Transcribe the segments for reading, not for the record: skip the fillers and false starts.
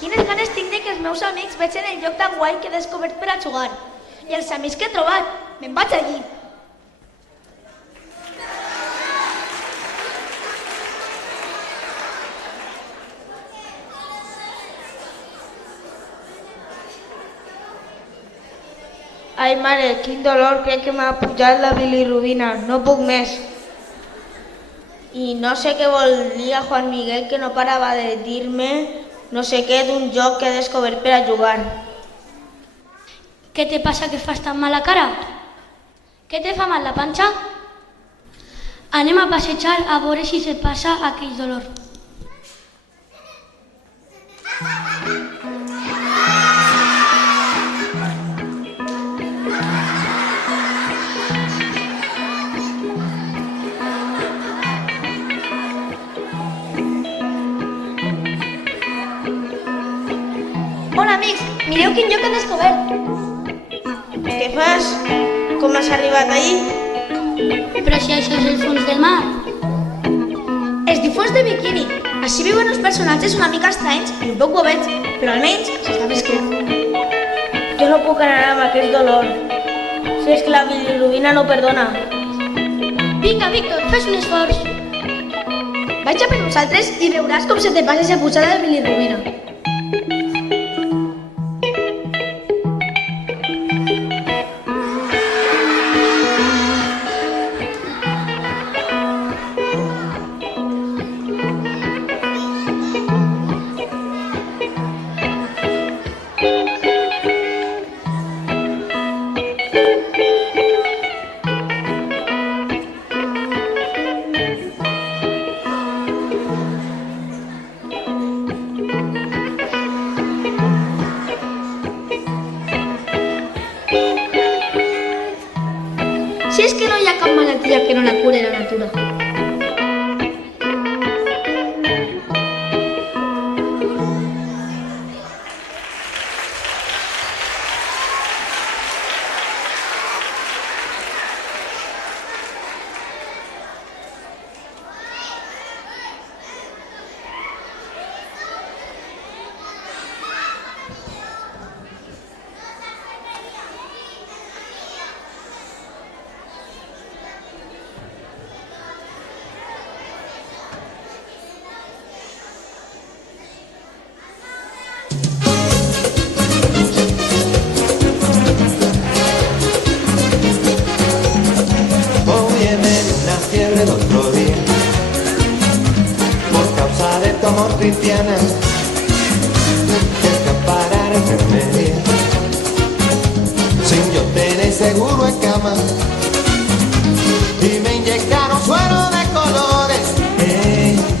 Quines ganes tinc de que els meus amics vegin el lloc tan guai que he descobert per a jugar. I els amics que he trobat. Me'n vaig allí. Ai, mare, quin dolor, crec que m'ha pujat la bilirrubina, no puc més. I no sé què volia Juan Miguel, que no parava de dir-me no sé què d'un joc que he descobert per a jugar. Què te passa que fas tan mala cara? Què te fa mal la panxa? Anem a passejar a veure si se passa aquell dolor. Hola, amics, mireu quin lloc he descobert. Què fas? Com has arribat allí? Però si això és el fons del mar. Es diu fons de bikini. Així viuen uns personatges una mica estranys i un poc bobets, però almenys s'està escrit. Jo no puc anar amb aquest dolor. Si és que la bilirrubina no perdona. Vinga, Víctor, fes un esforç. Vaig a per nosaltres i veuràs com se te passa aquesta pujada de bilirrubina. Si és que no hi ha cap malaltia que no la cure la natura. El otro día, por causa de tu amor cristiana, escapar a la enfermería, sin yo tener seguro en cama, y me inyectaron suero de colores,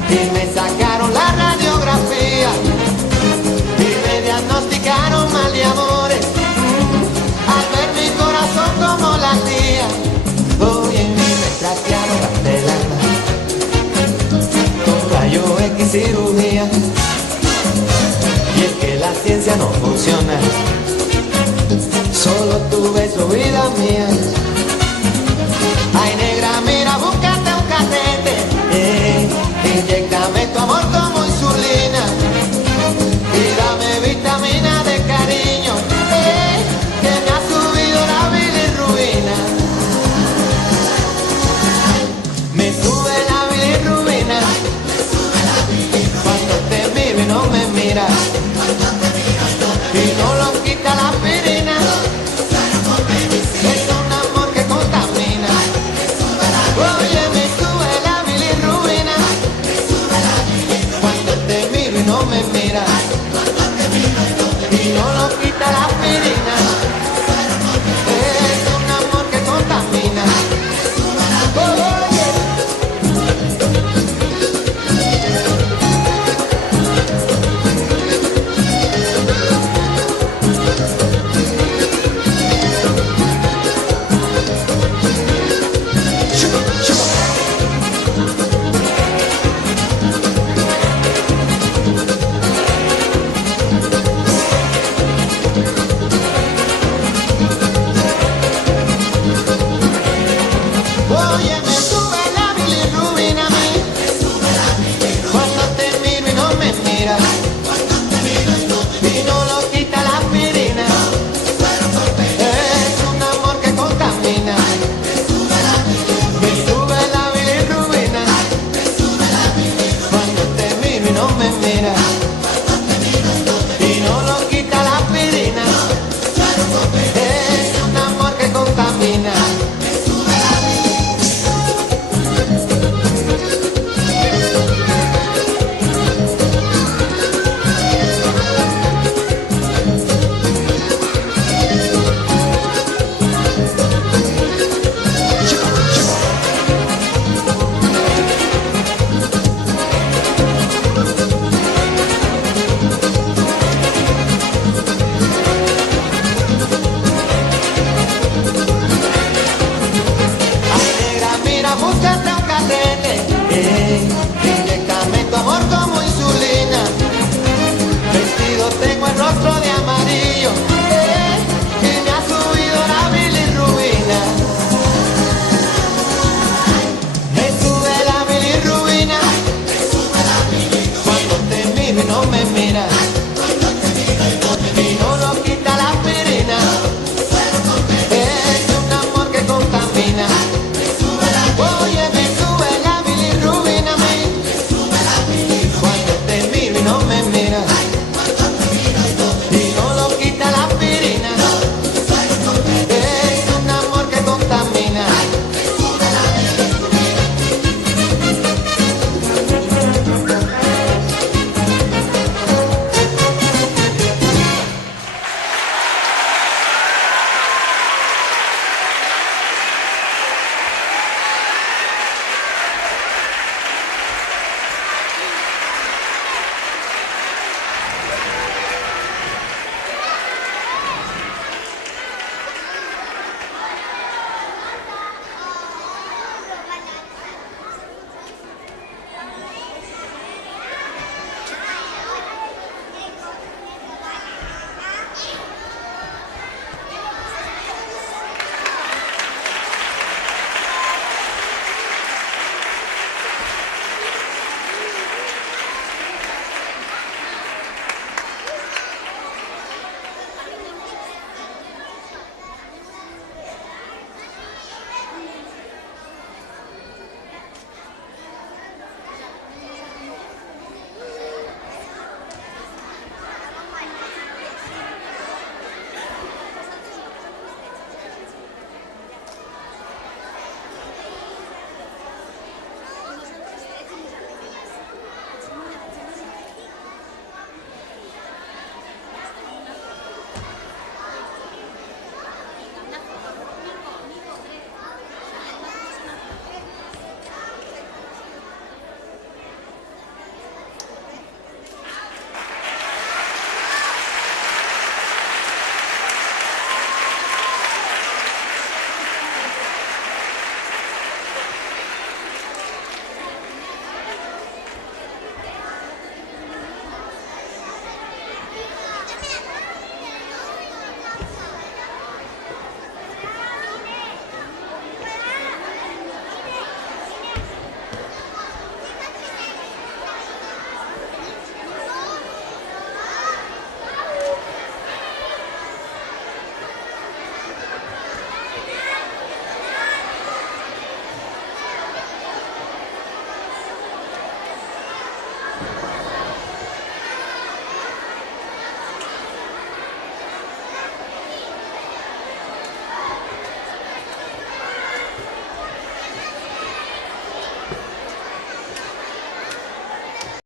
y me sacaron la radiografía, y me diagnosticaron mal de amores, al ver mi corazón como latía. Hoy en mí me trastearon el alma con rayo X cirugía. Y es que la ciencia no funciona, solo tu beso, vida mía. Ay, negra, mira, búscate un catete, inyéctame tu amor como insulina y dame vitamina de cariño, que me ha subido la bilirrubina. Me sube la bilirrubina cuando te miro y no me miras, y no lo quita la aspirina. Es un amor que contamina. Oye, me sube la bilirrubina cuando te miro y no me miras, y no lo quita la aspirina. Es un amor que contamina. Oye, me sube la bilirrubina a mí cuando te miro y no me miras, Me sube la bilirrubina cuando te miro y no me miras, y no lo quita la aspirina. Es un amor que contamina. Alegra, mira, búscate un catete, inyéctame tu amor como insulina. Vestido tengo el rostro de amarillo, y me ha subido la bilirrubina. Me sube la bilirrubina cuando te miro y no me miras, y no lo quita la aspirina. Es un amor que contamina. Oye, me sube la bilirrubina a mí cuando te miro y no me miras, y no lo quita la aspirina. Es un amor que contamina.